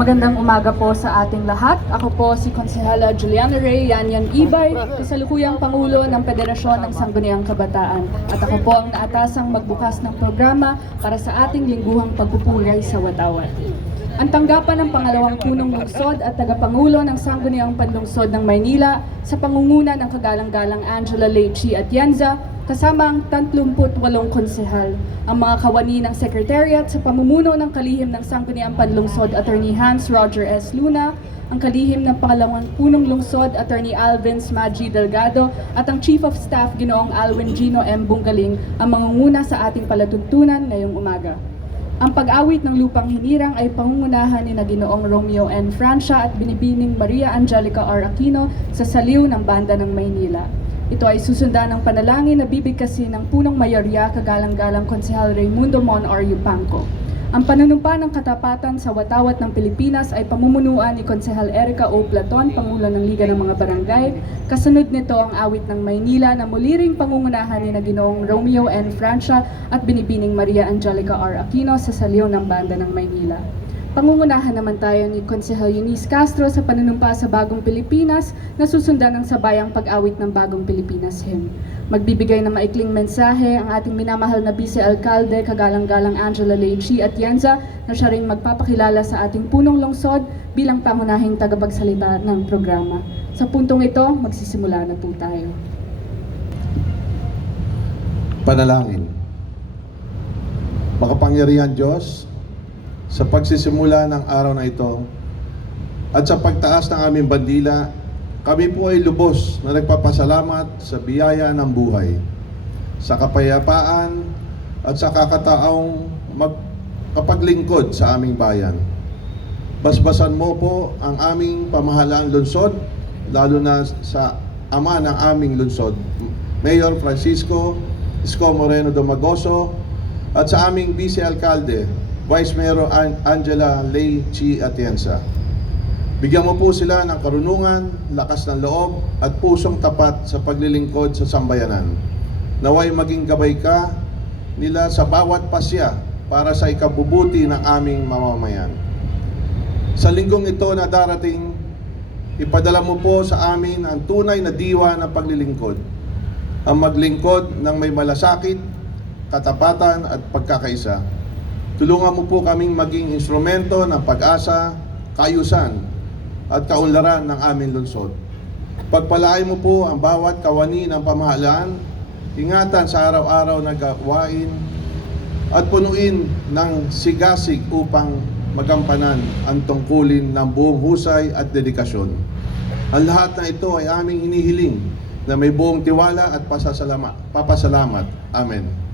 Magandang umaga po sa ating lahat. Ako po si Konsehala Juliana Rey Yanyan Ibay, kasalukuyang Pangulo ng Federasyon ng Sangguniang Kabataan. At ako po ang naatasang magbukas ng programa para sa ating lingguhang pagpupulay sa Watawat. Ang tanggapan ng pangalawang punong lungsod at tagapangulo ng Sangguniang Panlungsod ng Maynila sa pangunguna ng kagalang-galang Angela Lechi Atienza, kasama ang 38 konsehal, ang mga kawani ng Secretariat sa pamumuno ng kalihim ng Sangguniang Panlungsod Attorney Hans Roger S. Luna, ang kalihim ng pangalawang punong lungsod Attorney Alvin Smadji Delgado at ang Chief of Staff Ginoong Alwin Gino M. Bungaling ang mangunguna sa ating palatuntunan ngayong umaga. Ang pag-awit ng lupang hinirang ay pangungunahan ni Ginoong Romeo N. Francia at Binibining Maria Angelica R. Aquino sa saliw ng Banda ng Maynila. Ito ay susundan ng panalangin na bibigkasin ng punong mayorya kagalang-galang Konsehal Raimundo Mon R. Yupanco. Ang panunumpa ng katapatan sa Watawat ng Pilipinas ay pamumunuan ni Konsehal Erica O. Platon, Pangulo ng Liga ng mga Barangay. Kasunod nito ang awit ng Maynila na muli ring pangungunahan ni Ginoong Romeo N. Francia at Binibining Maria Angelica R. Aquino sa saliw ng Banda ng Maynila. Pangungunahan naman tayo ni Konsehal Eunice Castro sa panunumpa sa Bagong Pilipinas na susundan ng sabayang pag-awit ng Bagong Pilipinas Hymn. Magbibigay ng maikling mensahe ang ating minamahal na Vice-Alcalde, kagalang-galang Angela Lechi Atienza, na siya ring magpapakilala sa ating punong lungsod bilang pangunahing tagapagsalita ng programa. Sa puntong ito, magsisimula na po tayo. Panalangin. Makapangyarihan Diyos, sa pagsisimula ng araw na ito at sa pagtaas ng aming bandila, kami po ay lubos na nagpapasalamat sa biyaya ng buhay, sa kapayapaan at sa kakataong magkapaglingkod sa aming bayan. Basbasan mo po ang aming pamahalaang lungsod, lalo na sa ama ng aming lungsod, Mayor Francisco Isko Moreno Domagoso, at sa aming Vice-Alcalde, Vice Mayor Angela Lechi Atienza. Bigyan mo po sila ng karunungan, lakas ng loob at pusong tapat sa paglilingkod sa sambayanan. Naway maging gabay ka nila sa bawat pasya para sa ikabubuti ng aming mamamayan. Sa linggong ito na darating, ipadala mo po sa amin ang tunay na diwa ng paglilingkod. Ang maglingkod ng may malasakit, katapatan at pagkakaisa. Tulungan mo po kaming maging instrumento ng pag-asa, kaayusan at kaunlaran ng aming lungsod. Pagpalain mo po ang bawat kawani ng pamahalaan, ingatan sa araw-araw na gawain at punuin ng sigasig upang magampanan ang tungkulin ng buong husay at dedikasyon. Ang lahat na ito ay aming hinihiling na may buong tiwala at papasalamat. Amen.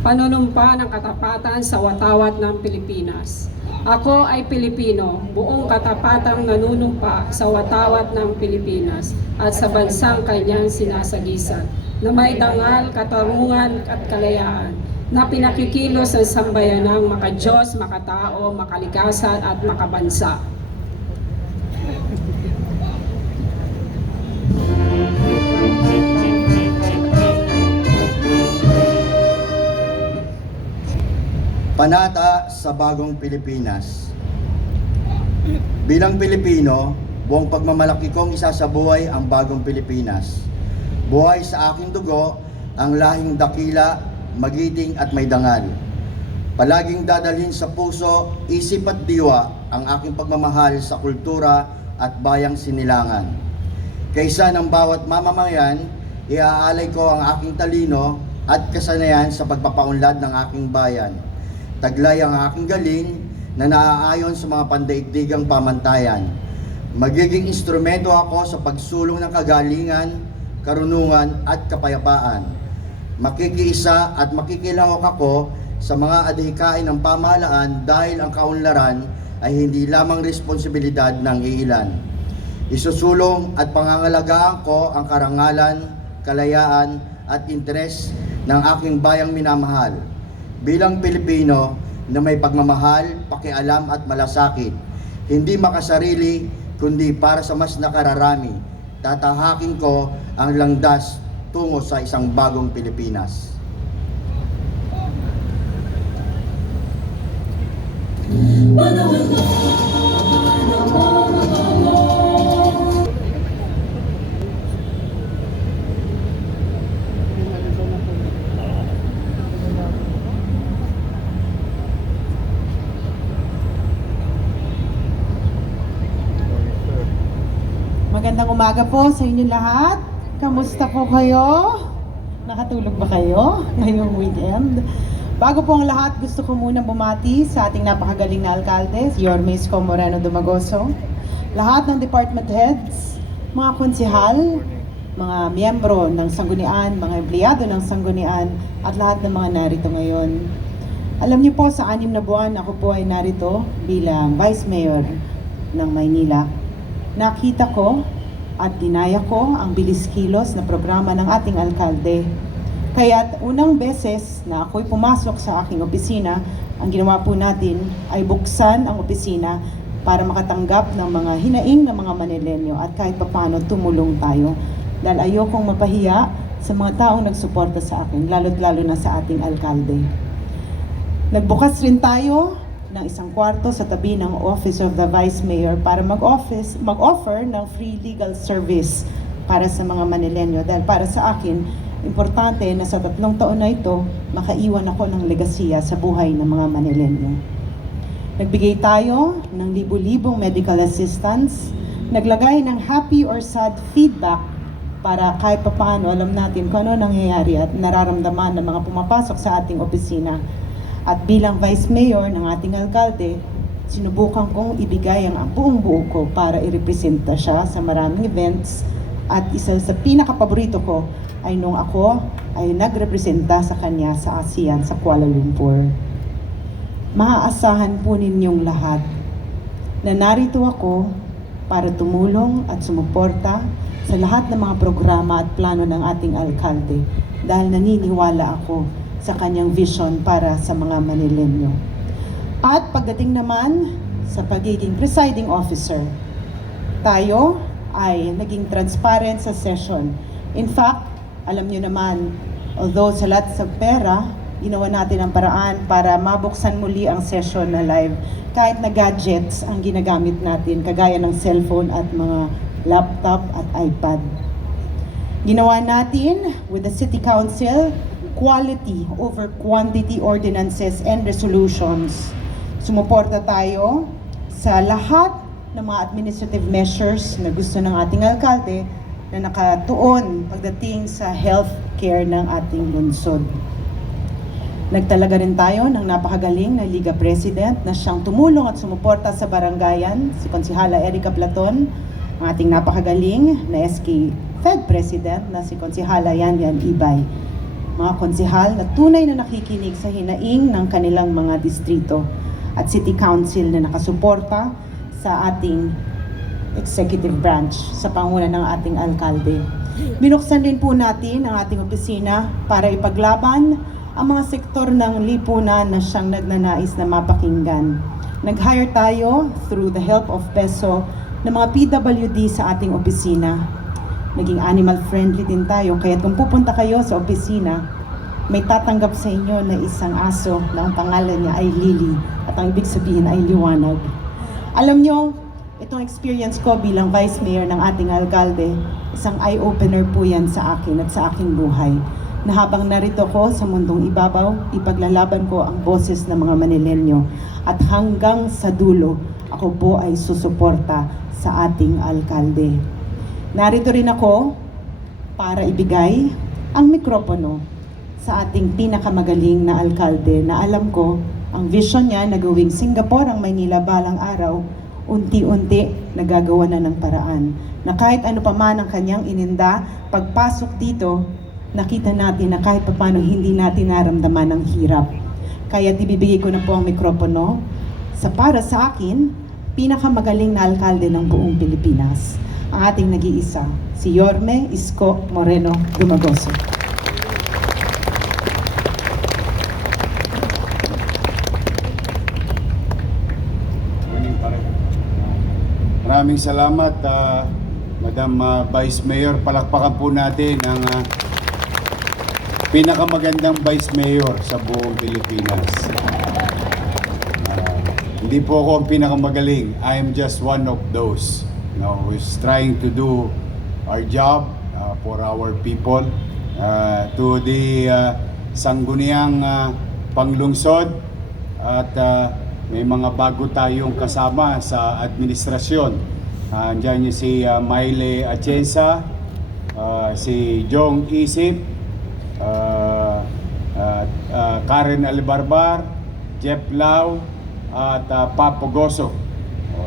Panunumpa ng katapatan sa Watawat ng Pilipinas. Ako ay Pilipino, buong katapatang nanunumpa sa Watawat ng Pilipinas at sa bansang kanyang sinasagisan, na may dangal, katarungan at kalayaan, na pinakikilos ang sambayanang makadiyos, makatao, makalikasan at makabansa. Panata sa Bagong Pilipinas. Bilang Pilipino, buong pagmamalaki kong isasabuhay ang Bagong Pilipinas. Buhay sa aking dugo ang lahing dakila, magiting at may dangal. Palaging dadalhin sa puso, isip at diwa ang aking pagmamahal sa kultura at bayang sinilangan. Kaysa ng bawat mamamayan, iaalay ko ang aking talino at kasanayan sa pagpapaunlad ng aking bayan. Taglay ang aking galing na naaayon sa mga pandaigdigang pamantayan. Magiging instrumento ako sa pagsulong ng kagalingan, karunungan at kapayapaan. Makikiisa at makikilahok ako sa mga adhikain ng pamahalaan dahil ang kaunlaran ay hindi lamang responsibilidad ng iilan. Isusulong at pangangalagaan ko ang karangalan, kalayaan at interes ng aking bayang minamahal. Bilang Pilipino na may pagmamahal, pakialam at malasakit, hindi makasarili kundi para sa mas nakararami, tatahakin ko ang landas tungo sa isang bagong Pilipinas. Magandang umaga po sa inyo lahat. Kamusta po kayo? Nakatulog ba kayo ngayong weekend? Bago po ang lahat, gusto ko munang bumati sa ating napakagaling na alkalde, si Yorme Isko Moreno Dumagoso, lahat ng department heads, mga konsehal, mga miyembro ng sanggunian, mga empleyado ng sanggunian, at lahat ng mga narito ngayon. Alam niyo po, sa 6 na buwan, ako po ay narito bilang Vice Mayor ng Maynila. Nakita ko at dinaya ko ang bilis kilos na programa ng ating alkalde. Kaya't unang beses na ako'y pumasok sa aking opisina, ang ginawa po natin ay buksan ang opisina para makatanggap ng mga hinaing ng mga Manilenyo at kahit papaano tumulong tayo. Dahil ayokong mapahiya sa mga taong nagsuporta sa akin, lalo't lalo na sa ating alkalde. Nagbukas rin tayo ng isang kwarto sa tabi ng Office of the Vice Mayor para mag-offer ng free legal service para sa mga Manilenyo. Dahil para sa akin, importante na sa 3 taon na ito, makaiwan ako ng legasiya sa buhay ng mga Manilenyo. Nagbigay tayo ng libu-libong medical assistance, naglagay ng happy or sad feedback para kahit papaano alam natin kung ano nangyayari at nararamdaman ng mga pumapasok sa ating opisina. At bilang Vice Mayor ng ating alkalde, sinubukan kong ibigay ang buong buo ko para irepresenta siya sa maraming events. At isa sa pinakapaborito ko ay nung ako ay nagrepresenta sa kanya sa ASEAN sa Kuala Lumpur. Maaasahan po ninyong lahat na narito ako para tumulong at sumuporta sa lahat ng mga programa at plano ng ating alkalde dahil naniniwala ako sa kanyang vision para sa mga Manilenyo. At pagdating naman sa pagiging presiding officer, tayo ay naging transparent sa session. In fact, alam niyo naman, although salat sa pera, ginawa natin ang paraan para mabuksan muli ang session na live kahit na gadgets ang ginagamit natin, kagaya ng cellphone at mga laptop at iPad. Ginawa natin with the City Council quality over quantity ordinances and resolutions. Sumuporta tayo sa lahat ng mga administrative measures na gusto ng ating alkalde na nakatuon pagdating sa health care ng ating lungsod. Nagtalaga rin tayo ng napakagaling na Liga President na siyang tumulong at sumuporta sa barangayan, si Konsehala Erica Platon, ang ating napakagaling na SK Fed President na si Konsehala Yanyan Ibay. Mga konsehal na tunay na nakikinig sa hinaing ng kanilang mga distrito at City Council na nakasuporta sa ating executive branch sa panguna ng ating alkalde. Binuksan din po natin ang ating opisina para ipaglaban ang mga sektor ng lipunan na siyang nagnanais na mapakinggan. Nag-hire tayo through the help of PESO ng mga PWD sa ating opisina. Naging animal friendly din tayo, kaya kung pupunta kayo sa opisina, may tatanggap sa inyo na isang aso na ang pangalan niya ay Lily at ang ibig sabihin ay liwanag. Alam nyo, itong experience ko bilang Vice Mayor ng ating alkalde, isang eye-opener po yan sa akin at sa aking buhay. Na habang narito ko sa mundong ibabaw, ipaglalaban ko ang boses ng mga Manilenyo. At hanggang sa dulo, ako po ay susuporta sa ating alkalde. Narito rin ako para ibigay ang mikropono sa ating pinakamagaling na alkalde na alam ko ang vision niya na gawing Singapore ang Maynila balang araw, unti-unti nagagawa na ng paraan. Na kahit ano pa man ang kanyang ininda, pagpasok dito, nakita natin na kahit paano hindi natin naramdaman ang hirap. Kaya ibibigay ko na po ang mikropono sa para sa akin, pinakamagaling na alkalde ng buong Pilipinas. Ang ating nag-iisa, si Yorme Isko Moreno Dumagoso. Maraming salamat, Madam Vice Mayor. Palakpakan po natin ang pinakamagandang vice mayor sa buong Pilipinas. Hindi po ako ang pinakamagaling. I am just one of those, who's trying to do our job for our people. To the sangguniang panglungsod at may mga bago tayong kasama sa administrasyon. Andiyan si Mayle Atienza, si Jong Isip, Karen Albarbar, Jeff Lau, at Papo Goso.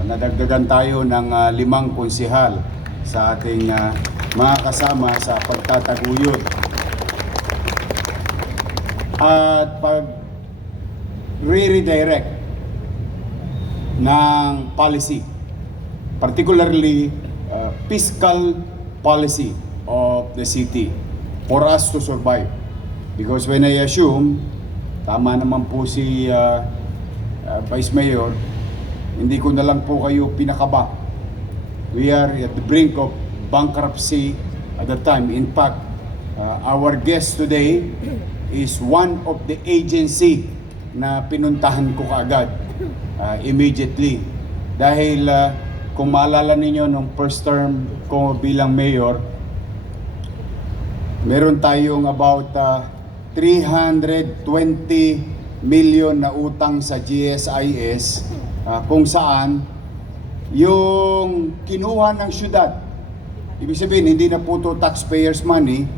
Nadagdagan tayo ng 5 konsihal sa ating mga kasama sa pagtataguyod. At pag re-redirect ng policy, particularly fiscal policy of the city for us to survive. Because when I assume, tama naman po si Vice Mayor, hindi ko na lang po kayo pinakaba. We are at the brink of bankruptcy at the time. In fact, our guest today is one of the agency na pinuntahan ko kaagad immediately. Dahil kung maalala ninyo nung first term ko bilang mayor, meron tayong about 320 million na utang sa GSIS kung saan yung kinuha ng syudad, ibig sabihin hindi na po to taxpayers money,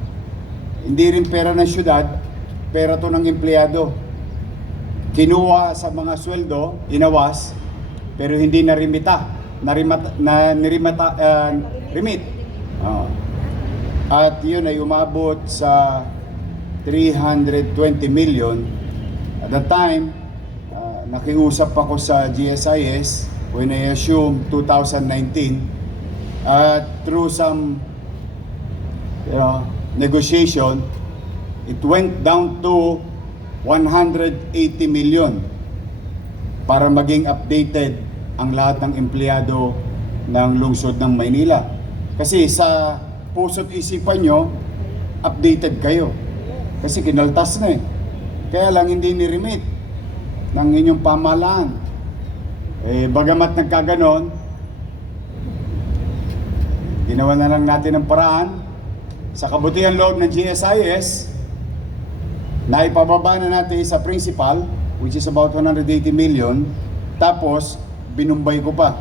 hindi rin pera ng syudad, pera to ng empleyado. Kinuha sa mga sweldo, inawas, pero hindi remit. At yun ay umabot sa 320 million. At the time, nakiusap ako sa GSIS when I assumed 2019. Through some negotiation, it went down to 180 million para maging updated ang lahat ng empleyado ng lungsod ng Maynila. Kasi sa puso't isipan nyo, updated kayo. Kasi kinaltas na eh. Kaya lang hindi ni-remit ng inyong pamahalaan. Bagamat nagkaganon, ginawa na lang natin ang paraan sa kabutihan loob ng GSIS, naipababa na natin sa principal, which is about 180 million, tapos binumbay ko pa.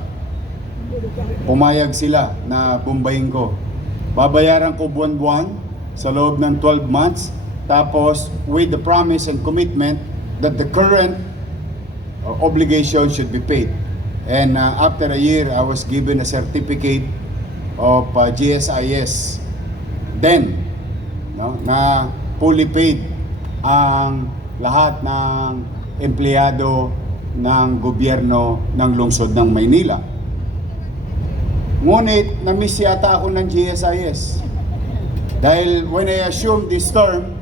Pumayag sila na bumbayin ko. Babayaran ko buwan-buwan sa loob ng 12 months, tapos with the promise and commitment that the current obligation should be paid. And after a year, I was given a certificate of GSIS then, na fully paid ang lahat ng empleyado ng gobyerno ng lungsod ng Maynila. Ngunit na-miss yata ako ng GSIS dahil when I assumed this term,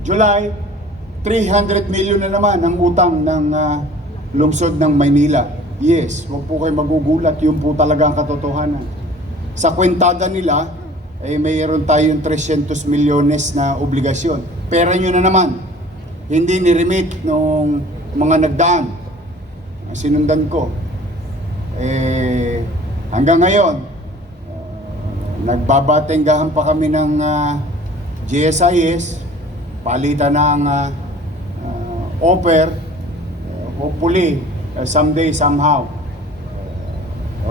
July, 300 million na naman ang utang ng lungsod ng Maynila. Yes, huwag po kayo magugulat, yun po talaga ang katotohanan. Sa kwentada nila, mayroon tayong 300 milyones na obligasyon. Pera nyo na naman, hindi ni-remit nung mga nagdaan. Sinundan ko. Hanggang ngayon, nagbabatenggahan pa kami ng GSIS, palitan ng offer, hopefully, someday, somehow,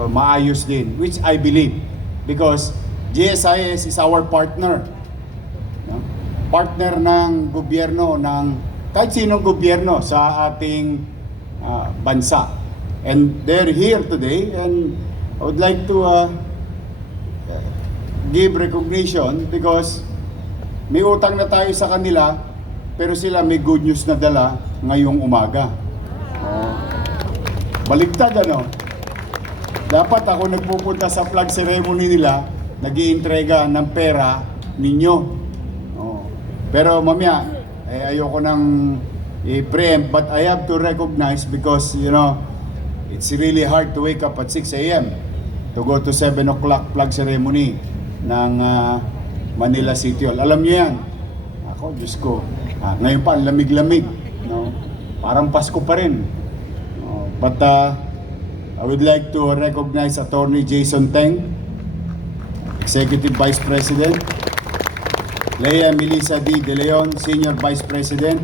maayos din, which I believe, because GSIS is our partner. Partner ng gobyerno, ng kahit sinong gobyerno sa ating bansa. And they're here today, and I would like to give recognition because may utang na tayo sa kanila, pero sila may good news na dala ngayong umaga. Baligtad ano? Dapat ako nagpupunta sa flag ceremony nila, nag-iintrega ng pera ninyo. Pero mamaya, ayoko nang i-preempt, but I have to recognize because, it's really hard to wake up at 6 a.m. to go to 7 o'clock flag ceremony. ng Manila City Hall. Alam niyo yan. Ako, Diyos ko. Ngayon pa, ang lamig-lamig. No? Parang Pasko pa rin. But I would like to recognize Attorney Jason Teng, Executive Vice President, Lea Melissa D. De Leon, Senior Vice President,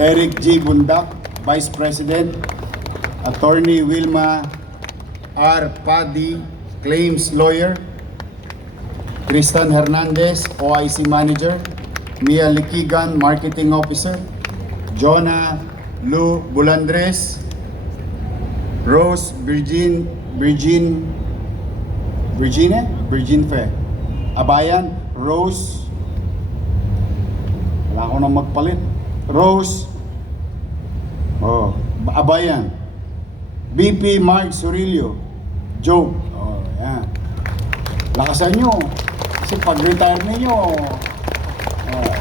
Eric G. Bundak, Vice President, Attorney Wilma R. Padi, Claims Lawyer, Tristan Hernandez, OIC Manager, Mia Likigan, Marketing Officer, Jonah Lu Bulandres, Rose Virgin Fe, Abayan, Rose, wala ko nang magpalit, Rose, Abayan, BP Mark Sorillo, Joe, yan. Lakasan nyo, kasi pag-retire ninyo,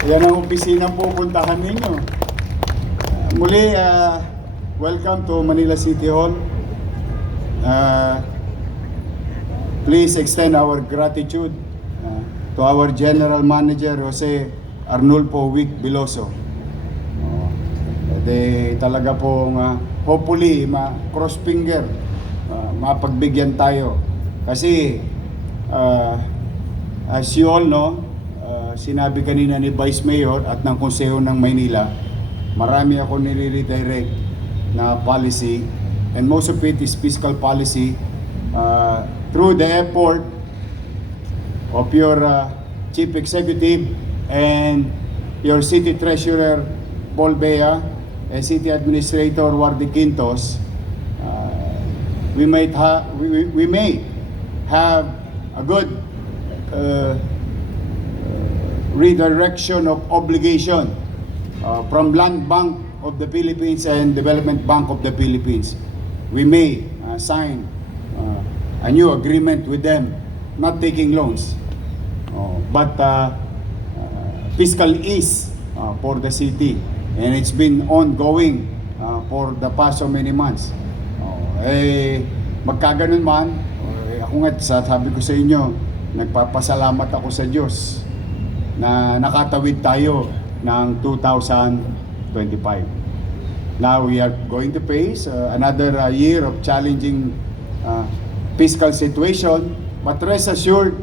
yan ang opisina pupuntahan ninyo. Muli, welcome to Manila City Hall. Please extend our gratitude to our General Manager Jose Arnulfo Wick Biloso. Talaga pong hopefully cross finger mapagbigyan tayo. Kasi as you all know, sinabi kanina ni Vice Mayor at ng Konseho ng Maynila, marami ako nire-redirect na policy, and most of it is fiscal policy through the effort of your Chief Executive and your City Treasurer Paul Bea and City Administrator Wardy Quintos. We may have a good redirection of obligation from Land Bank of the Philippines and Development Bank of the Philippines. We may sign a new agreement with them, not taking loans, but fiscal ease for the city, and it's been ongoing for the past so many months. Magkaganon man, ako nga sabi ko sa inyo, nagpapasalamat ako sa Diyos na nakatawid tayo ng 2025. Now we are going to face another year of challenging fiscal situation, but rest assured,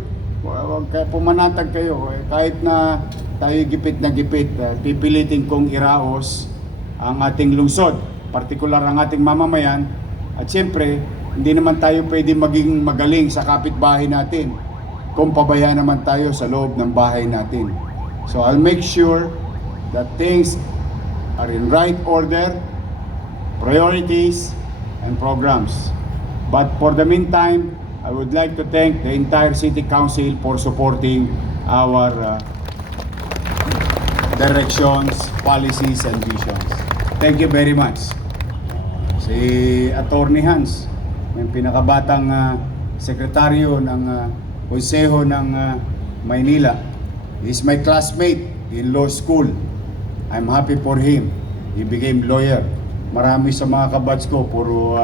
pumanatag kayo. Kahit na tayo gipit na gipit, pipilitin kong iraos ang ating lungsod, partikular ang ating mamamayan, at siyempre, hindi naman tayo pwede maging magaling sa kapitbahay natin kung pabayaan naman tayo sa loob ng bahay natin. So I'll make sure that things are in right order, priorities, and programs. But for the meantime, I would like to thank the entire City Council for supporting our directions, policies, and visions. Thank you very much. Si Attorney Hans, yung pinakabatang sekretaryo ng Konseho ng Maynila, is my classmate in law school. I'm happy for him. He became lawyer. Marami sa mga kabatch ko, puro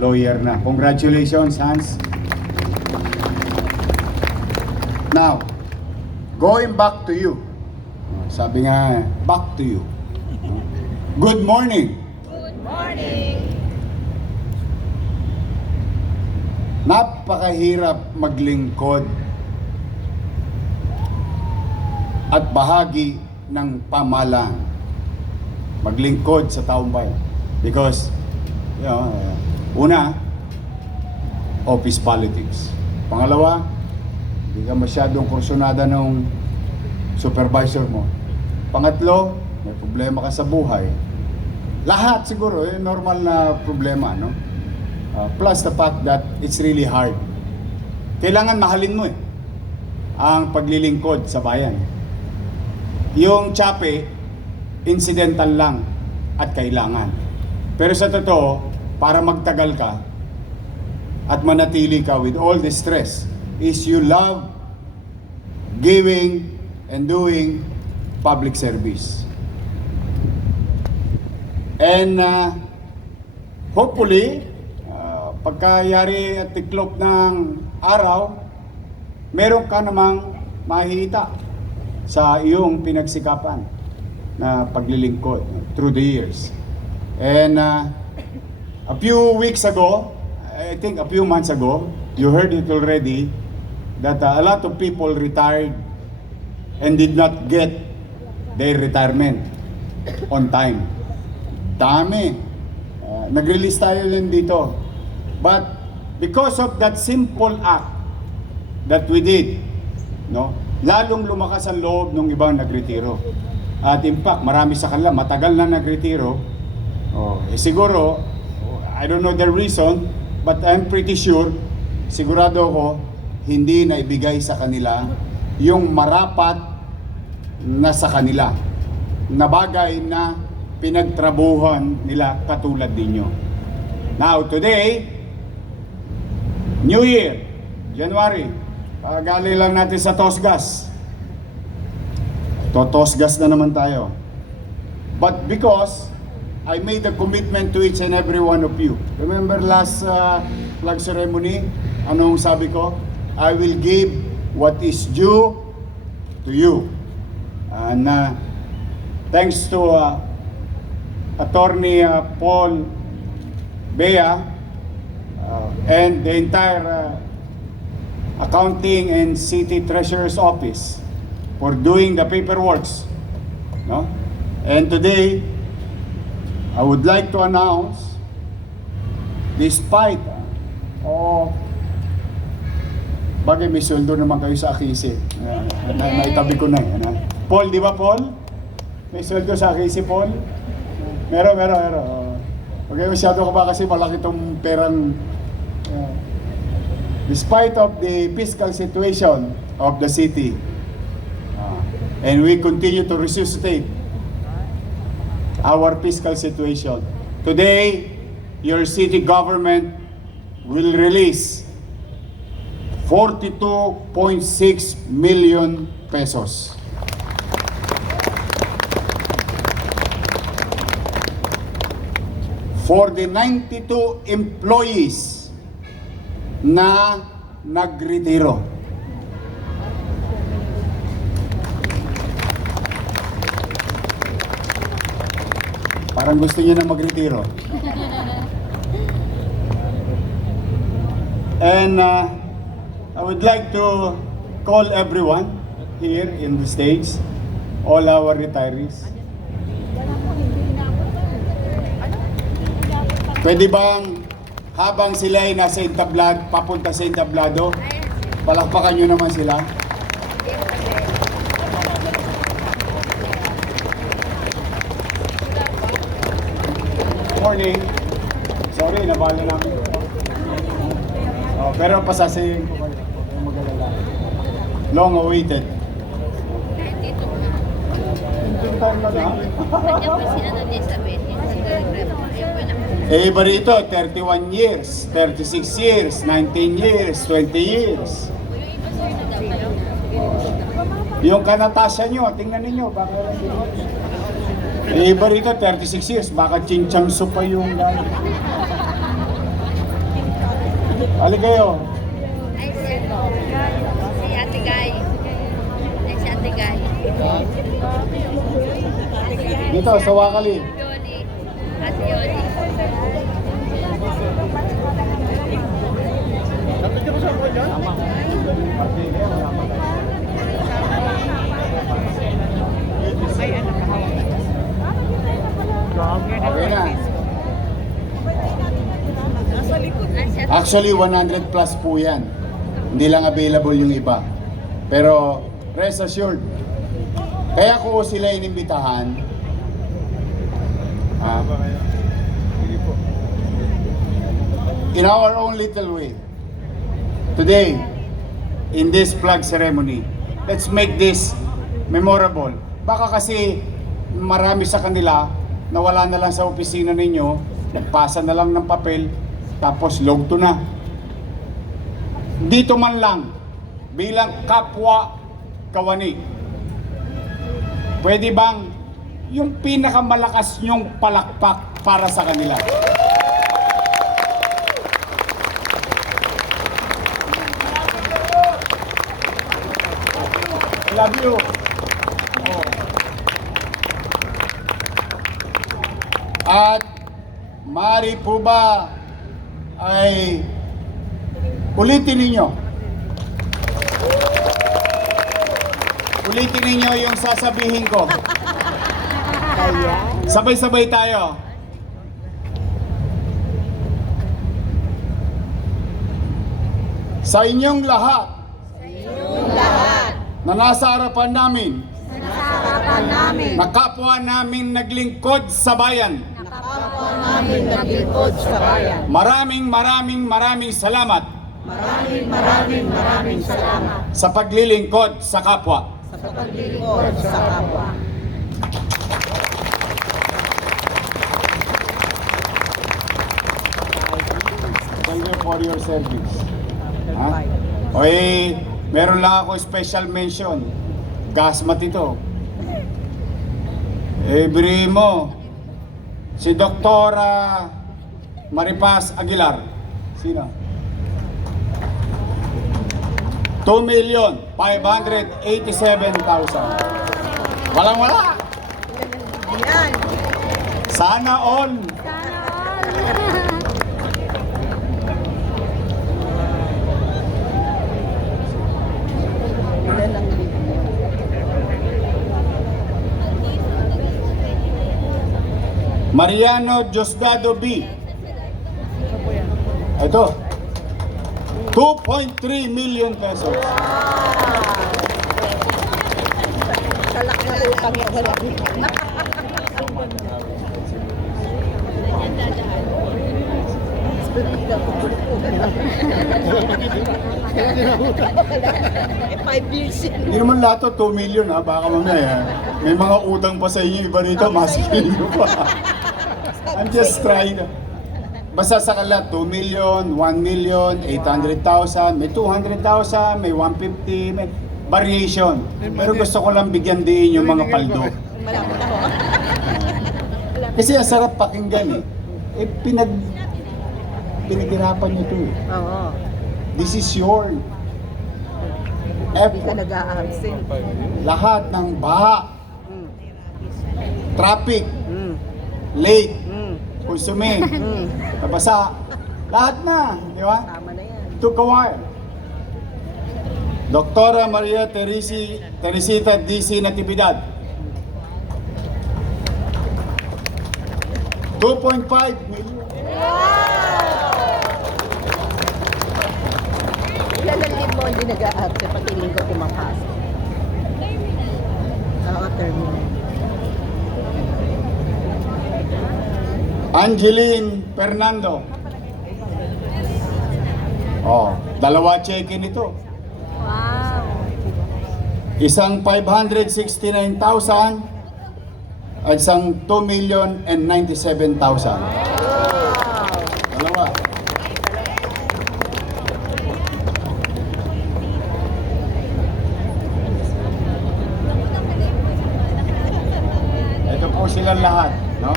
lawyer na. Congratulations, Hans. Now, going back to you. Sabi nga, back to you. Good morning. Good morning. Napakahirap maglingkod at bahagi ng pamahalaan. Maglingkod sa taong bayan. Because, una, office politics. Pangalawa, hindi ka masyadong kursunada ng supervisor mo. Pangatlo, may problema ka sa buhay. Lahat siguro, normal na problema, no? Plus the fact that it's really hard. Kailangan mahalin mo ang paglilingkod sa bayan. Yung tsape, incidental lang at kailangan. Pero sa totoo, para magtagal ka at manatili ka with all the stress, is you love giving and doing public service. And hopefully, pagkayari at tiklop ng araw, meron ka namang mahita sa iyong pinagsikapan na paglilingkod through the years. And a few weeks ago, I think a few months ago, you heard it already, that a lot of people retired and did not get their retirement on time. Dami. Nag-release tayo din dito. But because of that simple act that we did, no, lalong lumakas ang loob ng ibang nagretiro. At in fact, marami sa kanila matagal na nagretiro. Siguro, I don't know the reason, but I'm pretty sure, sigurado ako, hindi na ibigay sa kanila yung marapat na sa kanila, na bagay na pinagtrabuhan nila katulad ninyo. Now, today, New Year, January, galing lang natin sa Tosgas. Tosgas na naman tayo. But because I made a commitment to each and every one of you. Remember last flag ceremony, anong sabi ko? I will give what is due to you. And thanks to Attorney Paul Bea and the entire Accounting and City Treasurer's Office for doing the paperwork. No? And today, I would like to announce, despite bagay may sweldo naman kayo sa Akisi. Naitabi ko na yan. Paul, di ba Paul? May sweldo sa Akisi, Paul? Meron. Huwag kayo masyado ka ba kasi malaki itong perang. Despite of the fiscal situation of the city, and we continue to resuscitate our fiscal situation. Today, your city government will release 42.6 million pesos. For the 92 employees na nagretiro. Parang gusto niyo na magretiro. And I would like to call everyone here in the stage, all our retirees. Pwede bang habang sila ay nasa entablado, papunta sa entablado, palakpakan nyo naman sila? Morning. Sorry, nabala namin. Pero pasasayin ko kayo. Mag-alala. Long awaited. Iba rito, 31 years, 36 years, 19 years, 20 years. Yung kanatasya nyo, tingnan ninyo, baka iba rito, 36 years, baka chinchangso pa yung ali kayo. Si Ate Guy. Si Ate Guy. Dito, sa Wakali. Yoli. Ate Yoli. Okay na. Actually, 100 plus po yan. Hindi lang available yung iba. Pero, rest assured, kaya ko sila inimbitahan. In our own little way, today, in this flag ceremony, let's make this memorable. Baka kasi marami sa kanila nawala na lang sa opisina ninyo, nagpasa na lang ng papel, tapos logto na. Dito man lang, bilang kapwa kawani, pwede bang yung pinakamalakas nyong palakpak para sa kanila? love you. Oh. At maaari po ba ay ulitin ninyo? Ulitin ninyo yung sasabihin ko. Sabay-sabay tayo. Sa inyong lahat, na nasa harapan namin, na kapwa namin naglingkod sa bayan, maraming salamat sa paglilingkod sa kapwa. Thank you for your service. Ha? Oy, meron lang ako special mention. Gasmat ito. Every mo, si Doktora Maripas Aguilar. Sino? 2,587,000. Walang-wala. Sana all. Mariano Diosdado B. Ito. 2.3 million pesos. Hindi naman lahat to 2 million ha, baka mamaya may mga utang pa sa inyo iba rito, masikil nyo pa. I'm just trying. Basta sa kalat, 2 million, 1 million, 800,000, may 200,000, may 150, may variation. Pero gusto ko lang bigyan din yung mga paldo. Kasi ang sarap pakinggan eh. Pinaghirapan nyo to eh. This is your effort. Lahat ng baha, traffic, late, consume, nabasa, lahat na, di ba? Took a while. Doktora Maria Teresita DC Natividad, 2.5 million. Ilan ang lead mo hindi nag-a-absent pati linggo pumapasok? Oo, terminal. Angeline Fernando. Oh, dalawa check-in ito. Wow. Isang 569,000 at isang 2,097,000. Dalawa. Ito po silang lahat, no?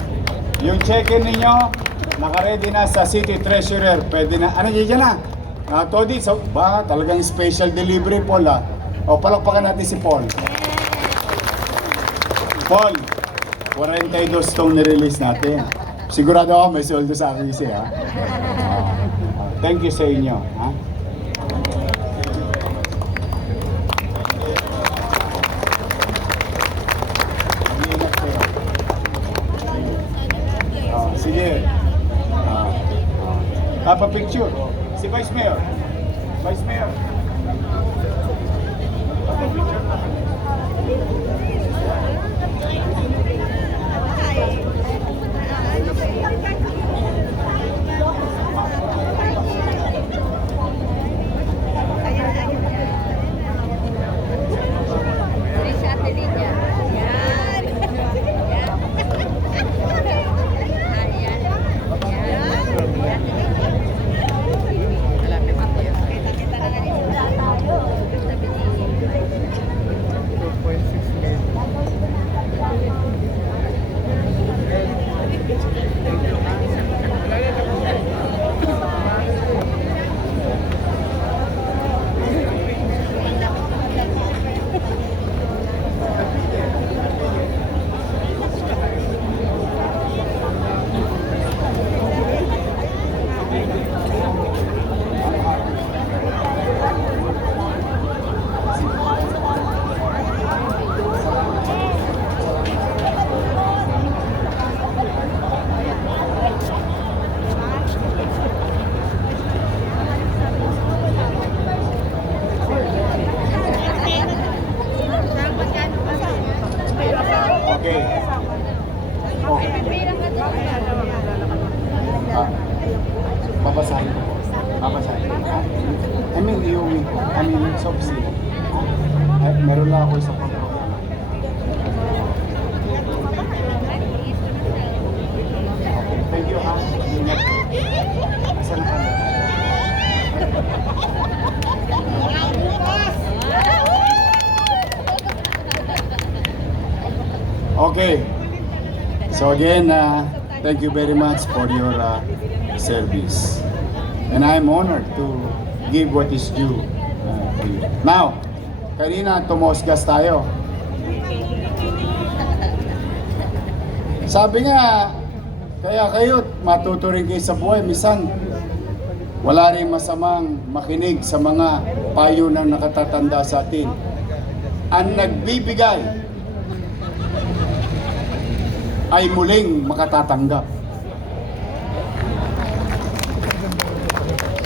Yung check-in ninyo, naka-ready na sa City Treasurer. Pwede na, ano dyan na? Todi, so, ba, talagang special delivery, Paul, ha? O, palakpakan natin si Paul. Paul, 42 tong nirelease natin. Sigurado ako may sweldo sa akin kasi, ha? Thank you sa inyo, ha? Sige. Pa-picture. Si Vice Mayor. Vice Mayor. Pa-picture. Si Ate Lydia. Yan. Kita na nga rin. Ah, babasahin ko. Babasahin ko. I mean, iuwi ko. I mean, subsidy. Meron lang ako isang pagprogram. Okay, thank you, ha? Ingat. Asan na kami? Okay. So again, thank you very much for your service. And I'm honored to give what is due to you. Now, kanina tumosgas tayo. Sabi nga, kaya kayo matuto rin kayo sa buhay. Minsan, wala rin masamang makinig sa mga payo ng nakatatanda sa atin. Ang nagbibigay ay muling makatatanggap.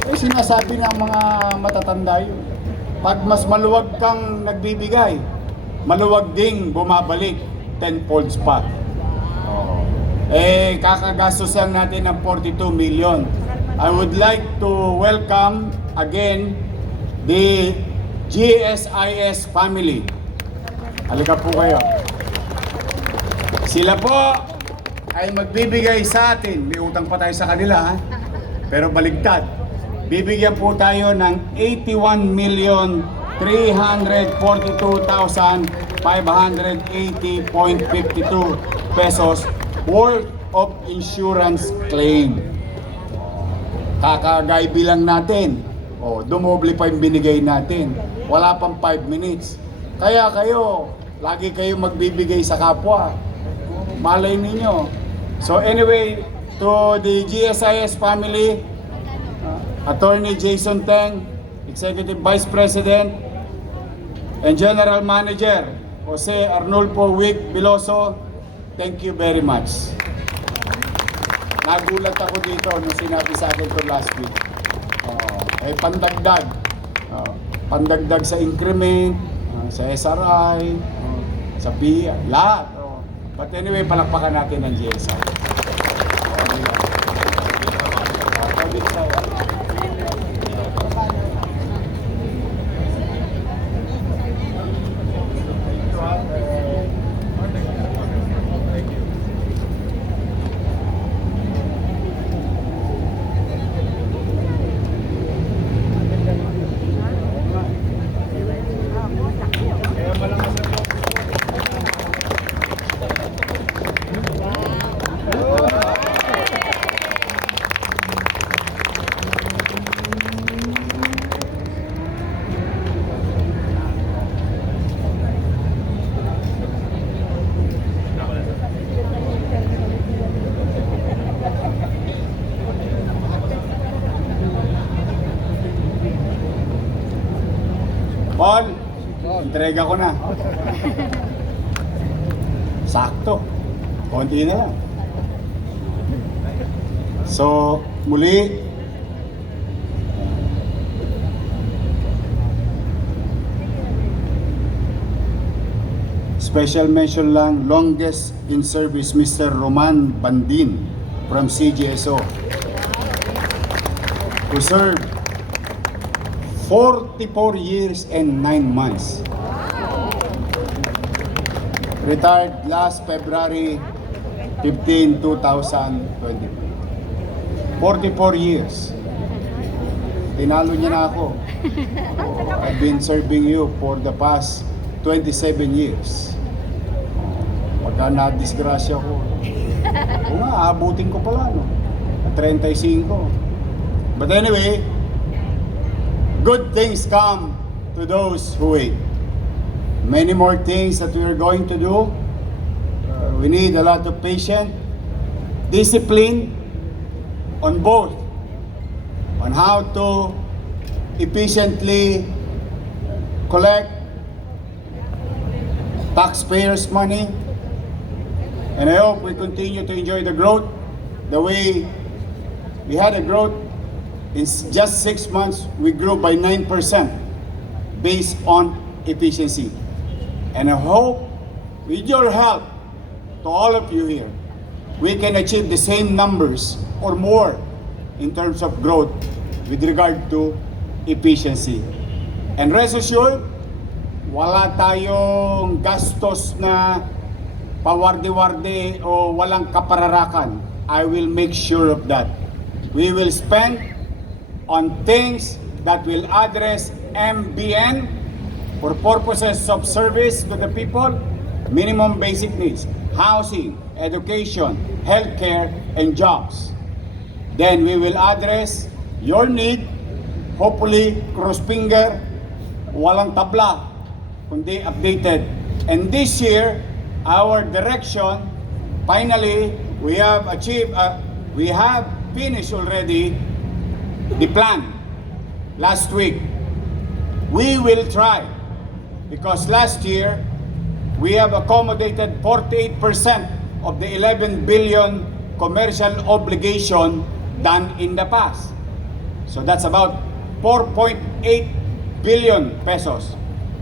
Eh, sinasabi ng mga matatanda yun. Pag mas maluwag kang nagbibigay, maluwag ding bumabalik 10 folds pa. Eh, kakagastos lang natin ng 42 million. I would like to welcome again the GSIS family. Halika po kayo. Sila po ay magbibigay sa atin. May utang pa tayo sa kanila, ha? Pero baligtad. Bibigyan po tayo ng 81,342,580.52 pesos worth of insurance claim. Kakagay bilang natin. O, dumoble pa yung binigay natin. Wala pang 5 minutes. Kaya kayo, lagi kayo magbibigay sa kapwa. Malay ninyo. So anyway, to the GSIS family, Attorney Jason Teng, Executive Vice President, and General Manager Jose Arnulfo Wick Biloso, thank you very much. Nagulat ako dito nung sinabi sa akin to last week. Pandagdag. Pandagdag sa increment, sa SRI, sa PIA, lahat. But anyway, palakpakan natin ang GSI. Paul, entrega ko na. Sakto. Konti na lang. So, muli, special mention lang, longest in service, Mr. Roman Bandin from CGSO, who served 44 years and 9 months. Retired last February 15, 2020. 44 years. Tinalo niya na ako. I've been serving you for the past 27 years. Pagka na-disgrasya ko, aabutin ko pala, no? 35. But anyway, good things come to those who wait. Many more things that we are going to do. We need a lot of patience, discipline on both, on how to efficiently collect taxpayers' money. And I hope we continue to enjoy the growth the way we had a growth. In just 6 months, we grew by 9% based on efficiency. And I hope, with your help, to all of you here, we can achieve the same numbers or more in terms of growth with regard to efficiency. And rest assured, wala tayong gastos na pawarde-warde o walang kapararakan. I will make sure of that. We will spend on things that will address MBN for purposes of service to the people, minimum basic needs, housing, education, healthcare, and jobs. Then we will address your need, hopefully cross finger, walang tabla, kundi updated. And this year, our direction, finally, we have finished already the plan last week. We will try, because last year, we have accommodated 48% of the 11 billion commercial obligation done in the past. So that's about 4.8 billion pesos.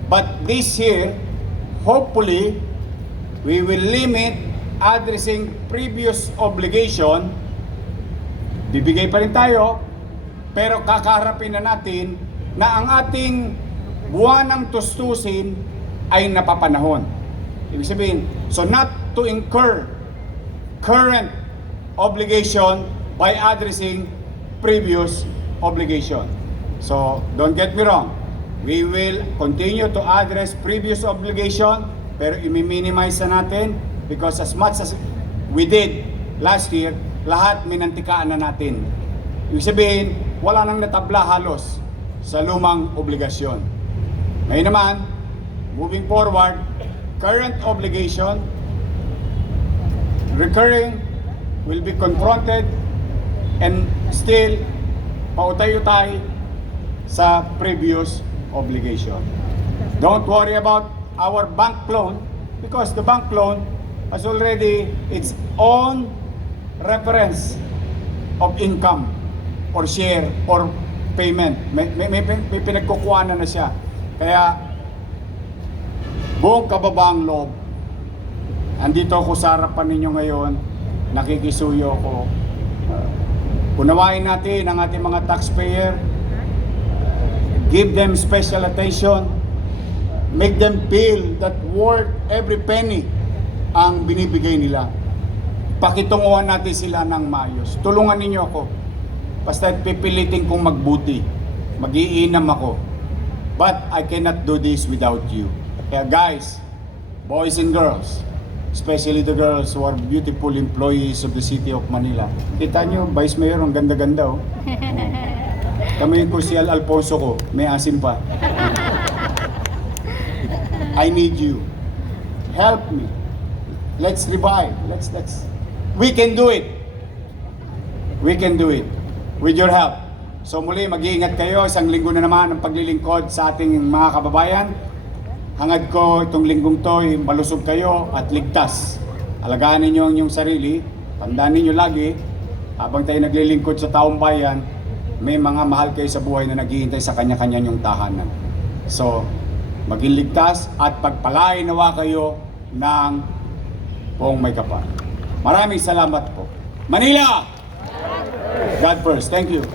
But this year, hopefully, we will limit addressing previous obligation. Bibigay pa rin tayo, pero kakaharapin na natin na ang ating buwanang tustusin ay napapanahon. Ibig sabihin, so not to incur current obligation by addressing previous obligation. So, don't get me wrong. We will continue to address previous obligation, pero i-minimize na natin because as much as we did last year, lahat minantikaan na natin. Ibig sabihin, wala nang natabla halos sa lumang obligasyon. Ngayon naman, moving forward, current obligation, recurring, will be confronted and still pautay-utay sa previous obligation. Don't worry about our bank loan because the bank loan has already its own reference of income or share or payment. May pinagkukuha na siya. Kaya buong kababaang loob, andito ako sa harapan ninyo ngayon, nakikisuyo ko. Unawain natin ang ating mga taxpayer, give them special attention, make them feel that worth every penny ang binibigay nila. Pakitunguhan natin sila ng maayos. Tulungan ninyo ako. Basta pipilitin kong magbuti. Mag-iinam ako. But I cannot do this without you. Kaya guys, boys and girls, especially the girls who are beautiful employees of the City of Manila. Kita nyo, Vice Mayor, ang ganda-ganda oh. Kami yung Crucial Alfonso ko, may asim pa. I need you. Help me. Let's revive. Let's. We can do it. We can do it. With your help. So muli, mag-iingat kayo. Isang linggo na naman ang paglilingkod sa ating mga kababayan. Hangad ko itong linggong to, malusog kayo at ligtas. Alagaan ninyo ang inyong sarili. Tandaan ninyo lagi, habang tayo naglilingkod sa taong bayan, may mga mahal kayo sa buhay na naghihintay sa kanya-kanya nyong tahanan. So, maging ligtas at pagpalain nawa kayo ng buong may kapal. Maraming salamat po. Manila! God first. Thank you.